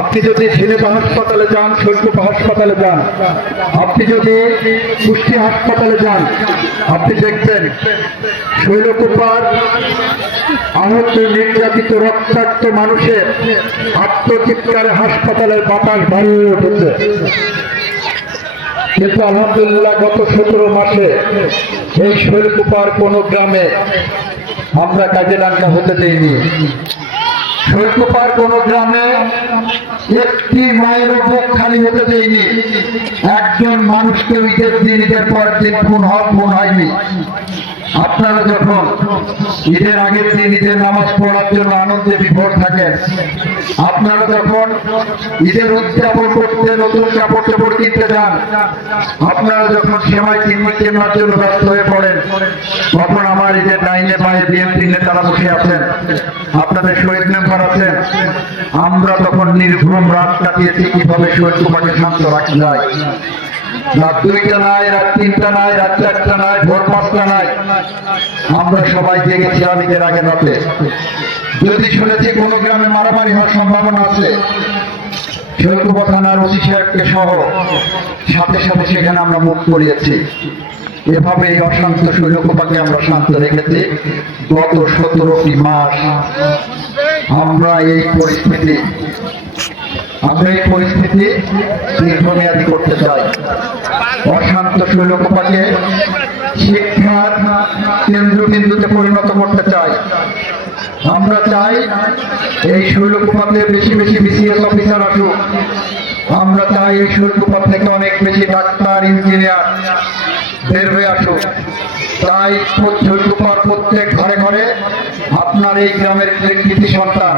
আপনি যদি ঝিনেদা হাসপাতালে যান, শৈলকুপা হাসপাতালে যান, আপনি যদি কুষ্টি হাসপাতালে যান, আপনি দেখবেন শৈলকুপার আহত নির্যাতিত রক্তাক্ত মানুষের আত্মচিৎকারে হাসপাতালের বাতাস ভারী উঠেছে। কিন্তু আলহামদুলিল্লাহ গত 17 মাসে এই শৈলকুপার কোন গ্রামে আমরা কাজে লাগা হতে দেইনি। শৈলকুপার কোন গ্রামে একটি মায়ের বুক খালি হতে দেয়নি। একজন মানুষকে ঈদের দিন, ঈদের পরের দিন খুন হয়নি। আপনারা যখন ঈদের আগের দিন ঈদের নামাজ পড়ার জন্য আনন্দে বিভোর থাকেন, আপনারা যখন ঈদের উদযাপন করতে নতুন কাপড় চোপড় কিনতে যান, আপনারা যখন সেমাই কেনার জন্য ব্যস্ত হয়ে পড়েন, তখন আমার ঈদের ডাইনে বায়ে বিএনপি নেতারা বসে আছেন, আপনাদের শহীদ মেম্বার আছেন। আমরা তখন নির্ঘুম রাত কাটিয়েছি কিভাবে শৈলকুপাকে শান্ত রাখা যায়। রাত 2টা নাই, রাত 3টা নাই, রাত 4টা নাই, ভোর 5টা নাই, আমরা সবাই জেগেছিলাম ঈদের আগে রাতে। যদি শুনেছি কোনো গ্রামে মারামারি হওয়ার সম্ভাবনা আছে, শৈলকুপা থানার ওসি সাহেবকে সহ সাথে সাথে সেখানে আমরা মুখ করিয়েছি। এভাবে এই অশান্ত শৈলকুপাকে আমরা শান্ত রেখেছি গত 17টি মাস। আমরা এই পরিস্থিতি দীর্ঘমেয়াদী করতে চাই। অশান্ত শৈলকুপাকে শিক্ষার কেন্দ্রবিন্দুতে পরিণত করতে চাই। আমরা চাই এই শৈলকুপাতে বেশি বেশি বিসিএস অফিসার আসুক। আমরা চাই এই শৈলকুপা থেকে অনেক বেশি ডাক্তার, ইঞ্জিনিয়ার বের হয়ে আসুক। তাই শৈলকুপার প্রত্যেক ঘরে ঘরে আপনার এই গ্রামের কৃতি সন্তান